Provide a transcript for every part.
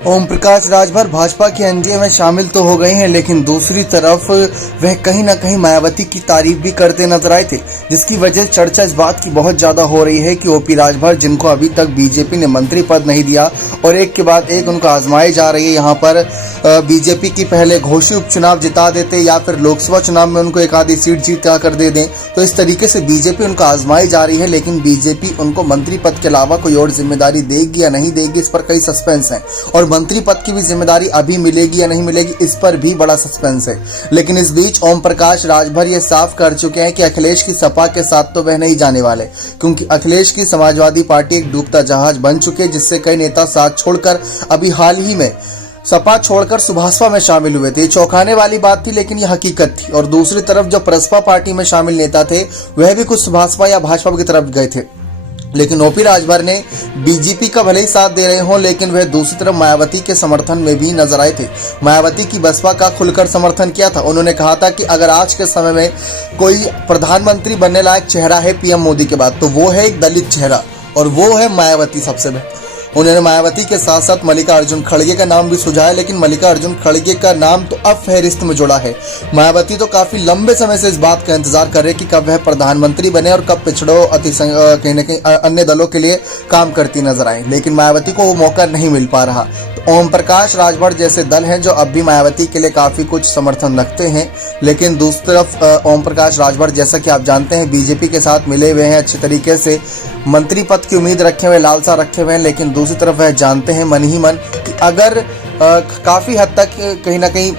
ओम प्रकाश राजभर भाजपा के एनडीए में शामिल तो हो गए हैं, लेकिन दूसरी तरफ वह कहीं ना कहीं मायावती की तारीफ भी करते नजर आए थे, जिसकी वजह से चर्चा इस बात की बहुत ज्यादा हो रही है कि ओपी राजभर, जिनको अभी तक बीजेपी ने मंत्री पद नहीं दिया और एक के बाद एक उनको आजमाए जा रही है, यहाँ पर बीजेपी की पहले घोषित उपचुनाव जिता देते या फिर लोकसभा चुनाव में उनको एक आधी सीट जीता कर दे दें, तो इस तरीके से बीजेपी उनको आजमाई जा रही है। लेकिन बीजेपी उनको मंत्री पद के अलावा कोई और जिम्मेदारी देगी या नहीं देगी, इस पर कई सस्पेंस है, और मंत्री पद की भी जिम्मेदारी अभी मिलेगी या नहीं मिलेगी, इस पर भी बड़ा सस्पेंस है। लेकिन इस बीच ओम प्रकाश राजभर ये साफ कर चुके हैं कि अखिलेश की सपा के साथ तो वह नहीं जाने वाले, क्योंकि अखिलेश की समाजवादी पार्टी एक डूबता जहाज बन चुके, जिससे कई नेता साथ छोड़कर अभी हाल ही में सपा छोड़कर सुभाषपा में शामिल हुए थे। चौंकाने वाली बात थी, लेकिन यह हकीकत थी। और दूसरी तरफ जो प्रसपा पार्टी में शामिल नेता थे, वह भी कुछ सुभाषपा या भाजपा की तरफ गए थे। लेकिन ओपी राजभर ने बीजेपी का भले ही साथ दे रहे हों, लेकिन वह दूसरी तरफ मायावती के समर्थन में भी नजर आए थे। मायावती की बसपा का खुलकर समर्थन किया था। उन्होंने कहा था कि अगर आज के समय में कोई प्रधानमंत्री बनने लायक चेहरा है पीएम मोदी के बाद, तो वो है एक दलित चेहरा, और वो है मायावती सबसे बेहतर। उन्होंने मायावती के साथ साथ मल्लिकार्जुन खड़गे का नाम भी सुझाया, लेकिन मल्लिकार्जुन खड़गे का नाम तो अब फहरिस्त में जुड़ा है। मायावती तो काफी लंबे समय से इस बात का इंतजार कर रहे कि कब वह प्रधानमंत्री बने और कब पिछड़ों कहीं न कहीं अन्य दलों के लिए काम करती नजर आए, लेकिन मायावती को वो मौका नहीं मिल पा रहा। तो ओम प्रकाश राजभर जैसे दल हैं जो अब भी मायावती के लिए काफी कुछ समर्थन रखते हैं, लेकिन दूसरी तरफ ओम प्रकाश राजभर, जैसा कि आप जानते हैं, बीजेपी के साथ मिले हुए हैं, अच्छे तरीके से मंत्री पद की उम्मीद रखे हुए, लालसा रखे हुए हैं। लेकिन दूसरी तरफ वह जानते हैं मन ही मन कि अगर काफी हद तक कहीं ना कहीं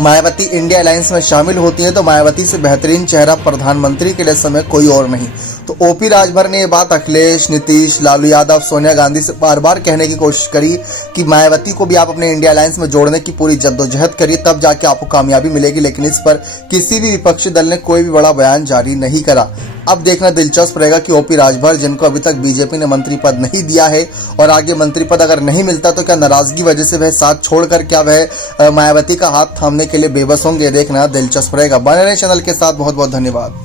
मायावती इंडिया अलायंस में शामिल होती है, तो मायावती से बेहतरीन चेहरा प्रधानमंत्री के लिए समय कोई और नहीं। तो ओपी राजभर ने ये बात अखिलेश, नीतीश, लालू यादव, सोनिया गांधी से बार बार कहने की कोशिश करी कि मायावती को भी आप अपने इंडिया अलायंस में जोड़ने की पूरी जद्दोजहद करिए, तब जाके आपको कामयाबी मिलेगी। लेकिन इस पर किसी भी विपक्षी दल ने कोई भी बड़ा बयान जारी नहीं करा। अब देखना दिलचस्प रहेगा कि ओपी राजभर, जिनको अभी तक बीजेपी ने मंत्री पद नहीं दिया है, और आगे मंत्री पद अगर नहीं मिलता तो क्या नाराजगी वजह से वह साथ छोड़कर क्या वह मायावती का हाथ थामने के लिए बेबस होंगे, देखना दिलचस्प रहेगा। बने रहे चैनल के साथ। बहुत बहुत धन्यवाद।